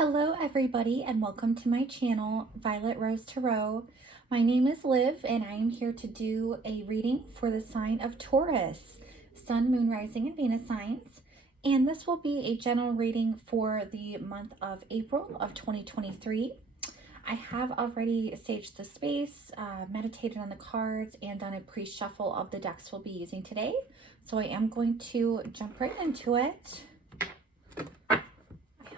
Hello everybody and welcome to my channel, Violet Rose Tarot. My name is Liv and I am here to do a reading for the sign of Taurus, Sun, Moon, Rising, and Venus signs. And this will be a general reading for the month of April of 2023. I have already saged the space, meditated on the cards, and done a pre-shuffle of the decks we'll be using today. So I am going to jump right into it.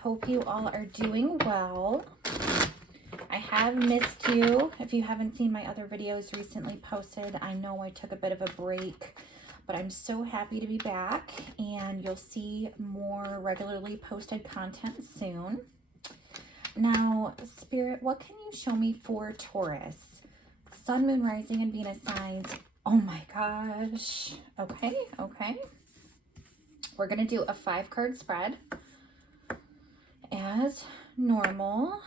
Hope you all are doing well. I have missed you. If you haven't seen my other videos recently posted, I know I took a bit of a break, but I'm so happy to be back, and you'll see more regularly posted content soon. Now, Spirit, what can you show me for Taurus? Sun, Moon, Rising, and Venus signs. Oh my gosh. Okay. We're going to do a 5-card spread as normal.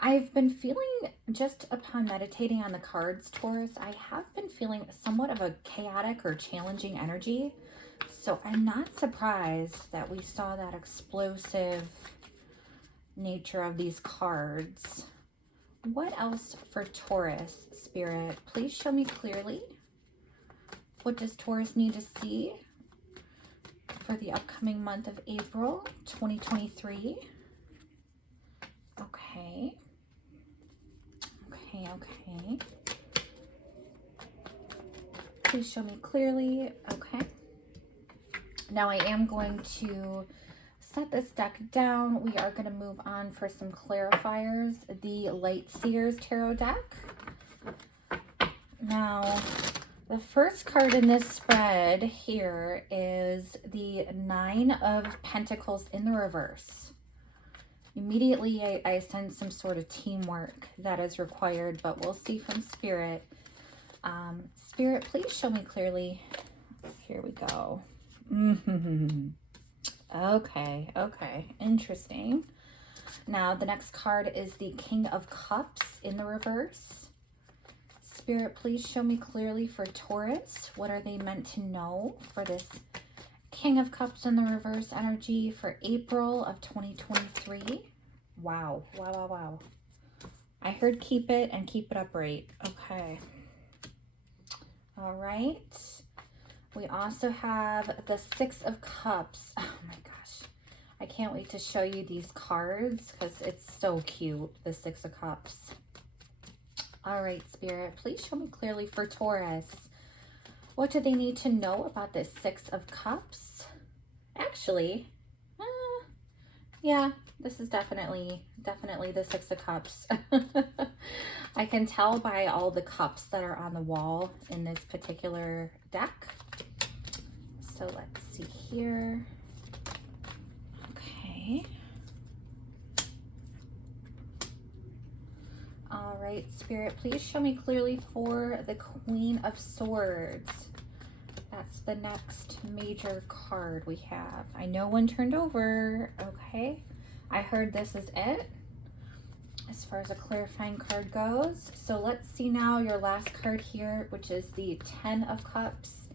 I've been feeling, just upon meditating on the cards, Taurus, I have been feeling somewhat of a chaotic or challenging energy. So I'm not surprised that we saw that explosive nature of these cards. What else for Taurus, Spirit? Please show me clearly. What does Taurus need to see for the upcoming month of April 2023. Okay. Please show me clearly. Okay. Now I am going to set this deck down. We are going to move on for some clarifiers. The Light Seers Tarot deck. Now, the first card in this spread here is the 9 of Pentacles in the reverse. Immediately, I sense some sort of teamwork that is required, but we'll see from Spirit. Spirit, please show me clearly. Here we go. Okay. Interesting. Now, the next card is the King of Cups in the reverse. Spirit, please show me clearly for Taurus. What are they meant to know for this King of Cups in the reverse energy for April of 2023? Wow. I heard keep it and keep it upright. Okay. All right. We also have the 6 of Cups. Oh my gosh. I can't wait to show you these cards because it's so cute, the 6 of Cups. All right, Spirit, please show me clearly for Taurus. What do they need to know about this 6 of Cups? Actually, yeah, this is definitely the 6 of Cups. I can tell by all the cups that are on the wall in this particular deck. So let's see here. Okay. All right, Spirit, please show me clearly for the Queen of Swords. That's the next major card we have. I know one turned over. Okay. I heard this is it as far as a clarifying card goes. So let's see now your last card here, which is the 10 of Cups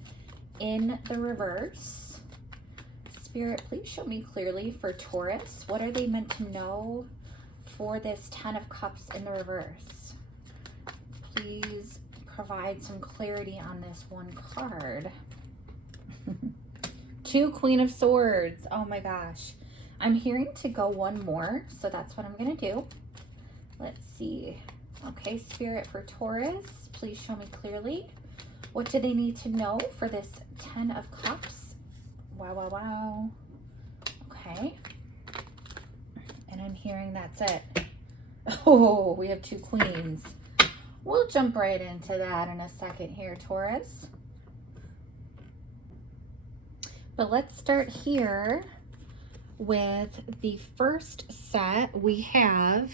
in the reverse. Spirit, please show me clearly for Taurus. What are they meant to know for this 10 of Cups in the reverse? Please provide some clarity on this one card. 2 Queen of Swords. Oh my gosh. I'm hearing to go one more, so that's what I'm going to do. Let's see. Okay, Spirit, for Taurus, please show me clearly. What do they need to know for this 10 of Cups? Wow. Okay. And I'm hearing that's it. Oh, we have 2 queens. We'll jump right into that in a second here, Taurus. But let's start here with the first set. We have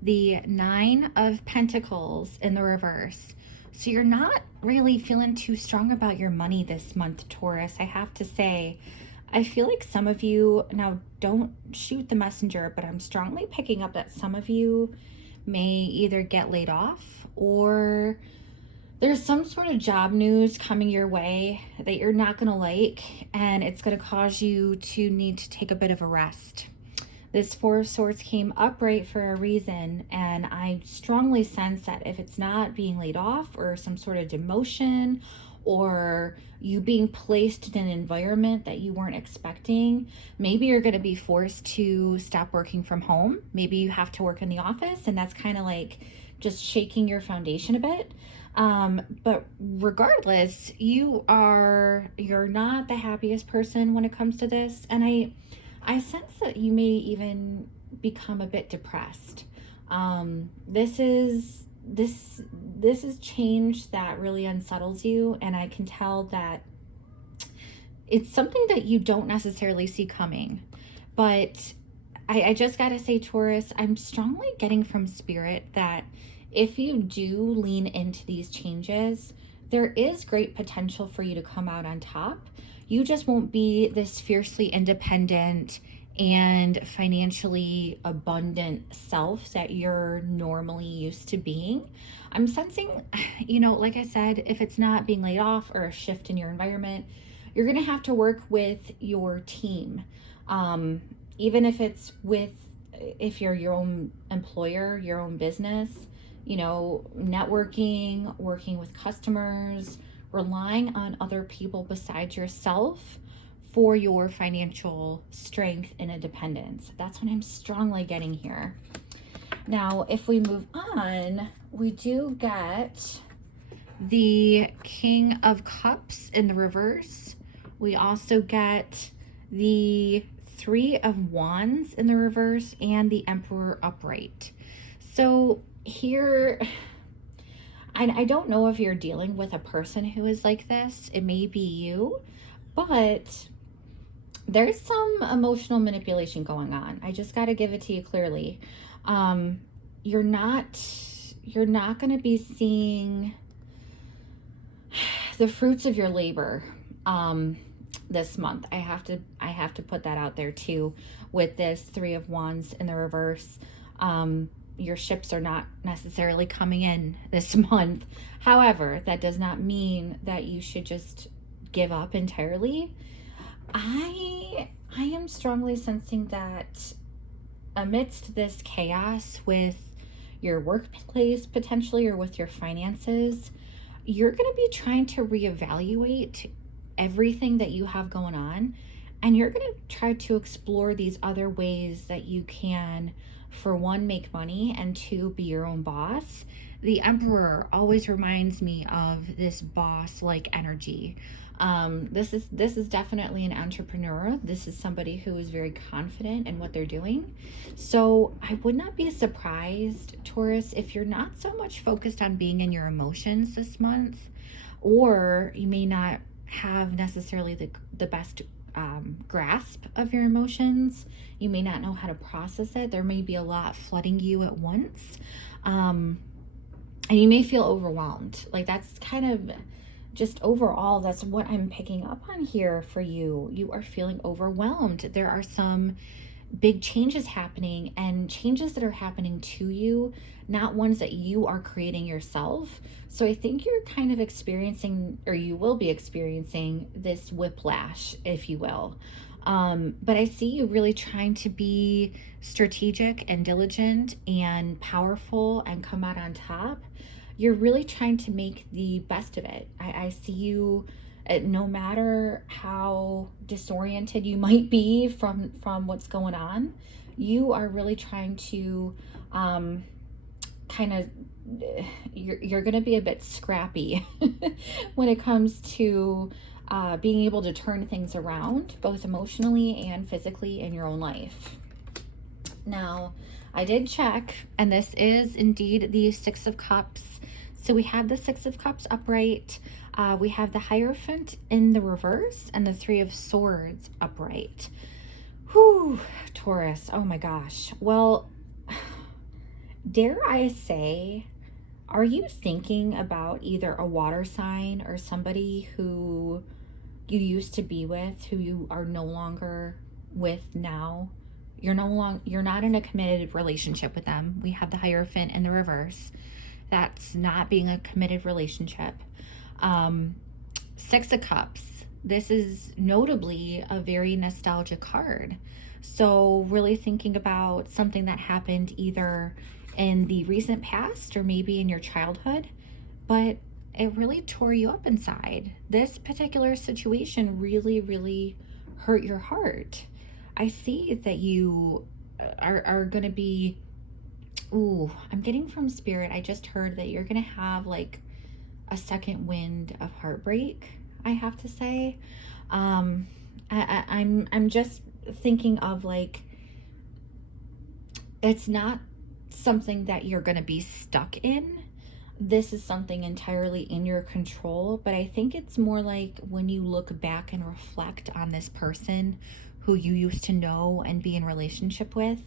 the 9 of Pentacles in the reverse. So you're not really feeling too strong about your money this month, Taurus. I have to say, I feel like some of you, now don't shoot the messenger, but I'm strongly picking up that some of you may either get laid off or There's some sort of job news coming your way that you're not going to like, and it's going to cause you to need to take a bit of a rest. This Four of Swords came upright for a reason, and I strongly sense that if it's not being laid off or some sort of demotion or you being placed in an environment that you weren't expecting, maybe you're going to be forced to stop working from home. Maybe you have to work in the office, and that's kind of like just shaking your foundation a bit. But regardless, you're not the happiest person when it comes to this. And I sense that you may even become a bit depressed. This is change that really unsettles you, and I can tell that it's something that you don't necessarily see coming. But I just gotta say, Taurus, I'm strongly getting from Spirit that if you do lean into these changes, there is great potential for you to come out on top. You just won't be this fiercely independent and financially abundant self that you're normally used to being. I'm sensing, like I said, if it's not being laid off or a shift in your environment, you're going to have to work with your team. Even if you're your own employer, your own business, networking, working with customers, relying on other people besides yourself for your financial strength and independence. That's what I'm strongly getting here. Now, if we move on, we do get the King of Cups in the reverse. We also get the Three of Wands in the reverse and the Emperor upright. So here, I don't know if you're dealing with a person who is like this. It may be you, but there's some emotional manipulation going on. I just got to give it to you clearly. You're not going to be seeing the fruits of your labor this month. I have to put that out there too with this Three of Wands in the reverse. Your ships are not necessarily coming in this month. However, that does not mean that you should just give up entirely. I am strongly sensing that amidst this chaos with your workplace potentially or with your finances, you're going to be trying to reevaluate everything that you have going on, and you're going to try to explore these other ways that you can, for one, make money, and two, be your own boss. The Emperor always reminds me of this boss-like energy. This is definitely an entrepreneur. This is somebody who is very confident in what they're doing. So I would not be surprised, Taurus, if you're not so much focused on being in your emotions this month, or you may not have necessarily the best grasp of your emotions. You may not know how to process it. There may be a lot flooding you at once. And you may feel overwhelmed. Like, that's kind of just overall, that's what I'm picking up on here for you. You are feeling overwhelmed. There are some big changes happening, and changes that are happening to you, not ones that you are creating yourself. So I think you're kind of experiencing, or you will be experiencing, this whiplash, if you will. But I see you really trying to be strategic and diligent and powerful and come out on top. You're really trying to make the best of it. I see you, no matter how disoriented you might be from what's going on, you are really trying to you're going to be a bit scrappy when it comes to being able to turn things around, both emotionally and physically in your own life. Now, I did check, and this is indeed the Six of Cups. So we have the Six of Cups upright. We have the Hierophant in the reverse and the Three of Swords upright. Whew, Taurus. Oh my gosh. Well, dare I say, are you thinking about either a water sign or somebody who you used to be with, who you are no longer with now? You're not in a committed relationship with them. We have the Hierophant in the reverse. That's not being a committed relationship. Six of Cups. This is notably a very nostalgic card. So, really thinking about something that happened either in the recent past or maybe in your childhood, but it really tore you up inside. This particular situation really, really hurt your heart. I see that you are going to be, ooh, I'm getting from spirit. I just heard that you're going to have like a second wind of heartbreak, I have to say. Um, I'm just thinking of like, it's not something that you're going to be stuck in. This is something entirely in your control, but I think it's more like when you look back and reflect on this person who you used to know and be in relationship with,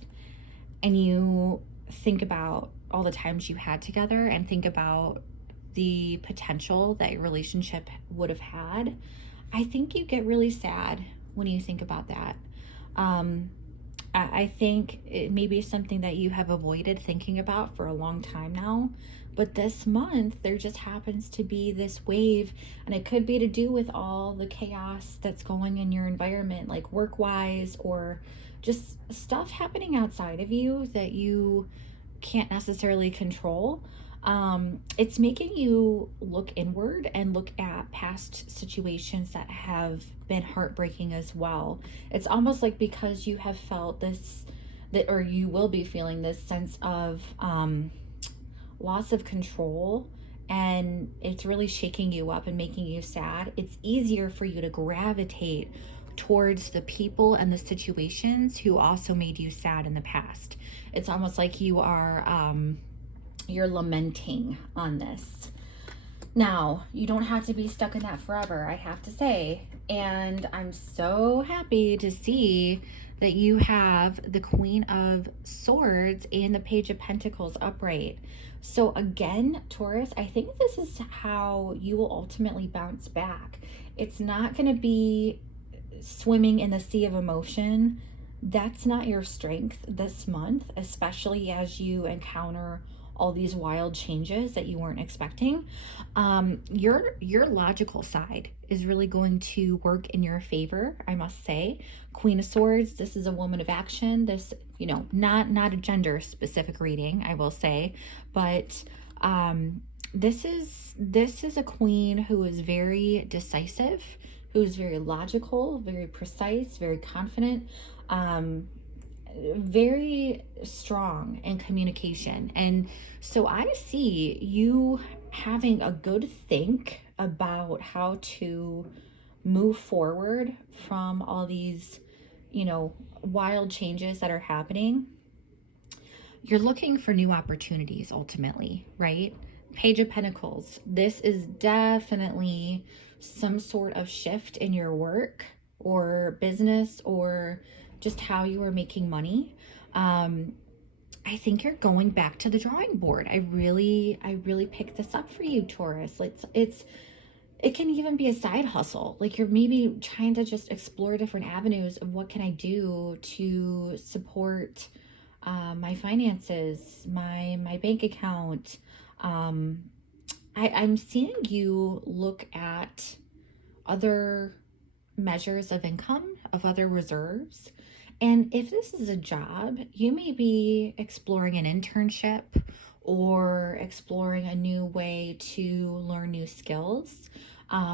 and you think about all the times you had together and think about the potential that your relationship would have had, I think you get really sad when you think about that. I think it may be something that you have avoided thinking about for a long time now. But this month, there just happens to be this wave, and it could be to do with all the chaos that's going in your environment, like work-wise, or just stuff happening outside of you that you can't necessarily control. It's making you look inward and look at past situations that have been heartbreaking as well. It's almost like because you have felt this, that, or you will be feeling this sense of loss of control, and it's really shaking you up and making you sad. It's easier for you to gravitate towards the people and the situations who also made you sad in the past. It's almost like you're lamenting on this. Now, you don't have to be stuck in that forever, I have to say. And I'm so happy to see that you have the Queen of Swords and the Page of Pentacles upright. So again, Taurus, I think this is how you will ultimately bounce back. It's not going to be swimming in the sea of emotion. That's not your strength this month, especially as you encounter all these wild changes that you weren't expecting. Your logical side is really going to work in your favor, I must say. Queen of Swords, this is a woman of action. This, not a gender specific reading, I will say, but this is a queen who is very decisive, who's very logical, very precise, very confident, very strong in communication. And so I see you having a good think about how to move forward from all these, wild changes that are happening. You're looking for new opportunities ultimately, right? Page of Pentacles. This is definitely some sort of shift in your work or business or just how you are making money. I think you're going back to the drawing board. I really picked this up for you, Taurus. It can even be a side hustle. Like you're maybe trying to just explore different avenues of what can I do to support my finances, my bank account. I'm seeing you look at other measures of income, of other reserves. And if this is a job, you may be exploring an internship or exploring a new way to learn new skills.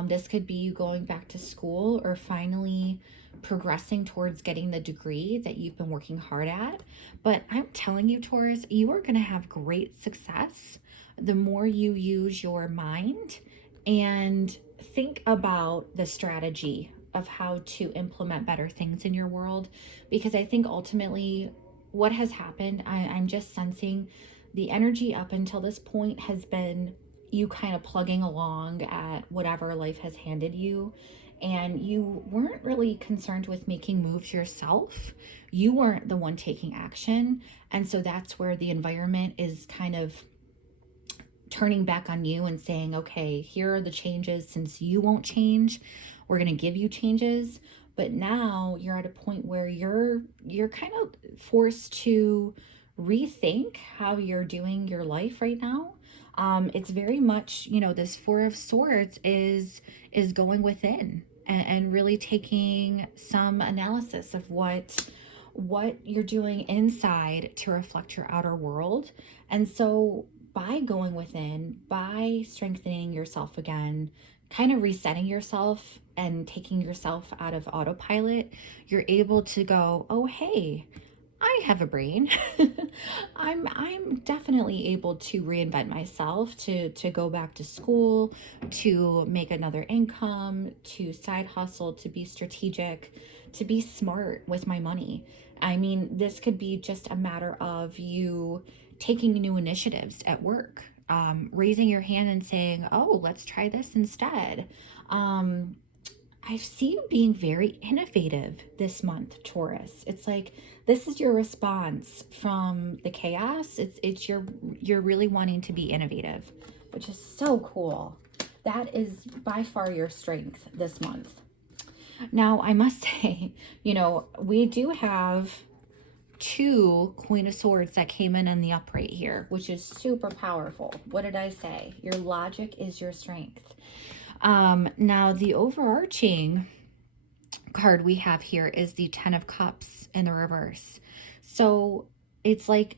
This could be you going back to school or finally progressing towards getting the degree that you've been working hard at. But I'm telling you, Taurus, you are going to have great success the more you use your mind and think about the strategy of how to implement better things in your world. Because I think ultimately what has happened, I'm just sensing the energy up until this point has been you kind of plugging along at whatever life has handed you. And you weren't really concerned with making moves yourself. You weren't the one taking action. And so that's where the environment is kind of turning back on you and saying, okay, here are the changes. Since you won't change, we're going to give you changes. But now you're at a point where you're kind of forced to rethink how you're doing your life right now. It's very much, you know, this Four of Swords is going within and really taking some analysis of what you're doing inside to reflect your outer world. And so by going within, by strengthening yourself again, kind of resetting yourself and taking yourself out of autopilot, you're able to go, oh, hey, I have a brain. I'm definitely able to reinvent myself, to go back to school, to make another income, to side hustle, to be strategic, to be smart with my money. I mean, this could be just a matter of you taking new initiatives at work, raising your hand and saying, oh, let's try this instead. I see you being very innovative this month, Taurus. It's like this is your response from the chaos. You're really wanting to be innovative, which is so cool. That is by far your strength this month. Now, I must say, you know, we do have two Queen of Swords that came in the upright here, which is super powerful. What did I say? Your logic is your strength. Now the overarching card we have here is the Ten of Cups in the reverse. So it's like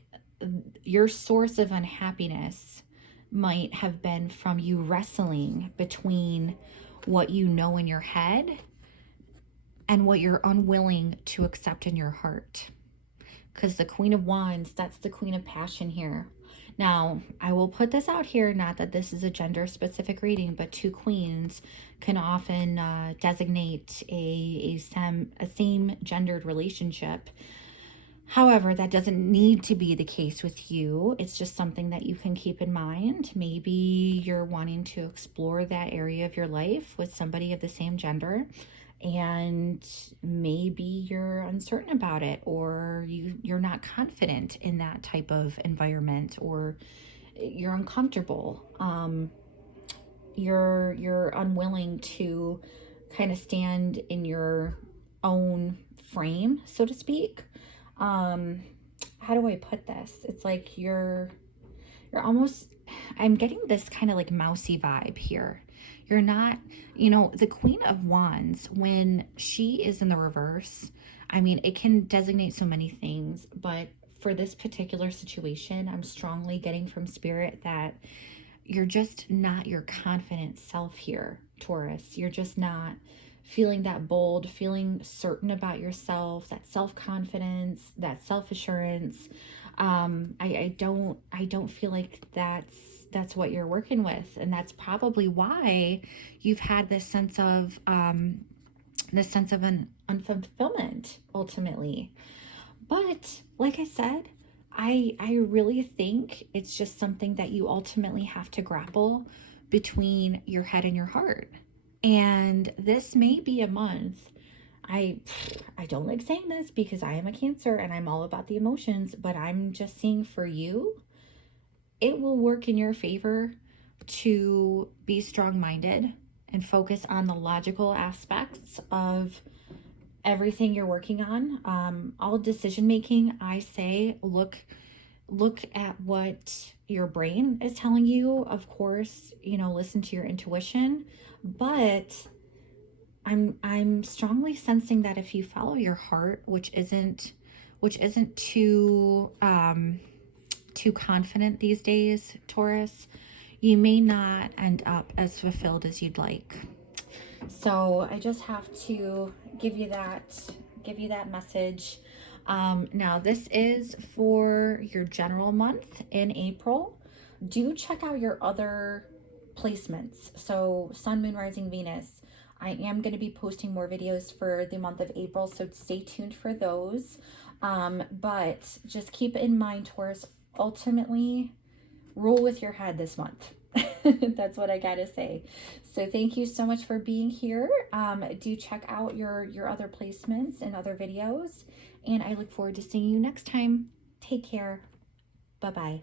your source of unhappiness might have been from you wrestling between what you know in your head and what you're unwilling to accept in your heart. Because the Queen of Wands, that's the Queen of Passion here. Now, I will put this out here, not that this is a gender-specific reading, but two queens can often designate a same-gendered relationship. However, that doesn't need to be the case with you. It's just something that you can keep in mind. Maybe you're wanting to explore that area of your life with somebody of the same gender, and maybe you're uncertain about it, or you're not confident in that type of environment, or you're uncomfortable. You're unwilling to kind of stand in your own frame, so to speak. How do I put this? It's like you're almost, I'm getting this kind of like mousy vibe here. You're not, you know, the Queen of Wands, when she is in the reverse, I mean, it can designate so many things, but for this particular situation, I'm strongly getting from Spirit that you're just not your confident self here, Taurus. You're just not feeling that bold, feeling certain about yourself, that self-confidence, that self-assurance. I don't feel like that's what you're working with, and that's probably why you've had this sense of an unfulfillment ultimately. But like I said, I really think it's just something that you ultimately have to grapple between your head and your heart. And this may be a month. I don't like saying this because I am a Cancer and I'm all about the emotions, but I'm just seeing for you, it will work in your favor to be strong-minded and focus on the logical aspects of everything you're working on. All decision-making, I say, look at what your brain is telling you. Of course, you know, listen to your intuition, but I'm strongly sensing that if you follow your heart, which isn't too confident these days, Taurus, you may not end up as fulfilled as you'd like. So I just have to give you that message. Now this is for your general month in April. Do check out your other placements. So Sun, Moon, Rising, Venus. I am going to be posting more videos for the month of April, so stay tuned for those. But just keep in mind, Taurus, ultimately roll with your head this month. That's what I gotta say. So thank you so much for being here. Do check out your other placements and other videos, and I look forward to seeing you next time. Take care. Bye-bye.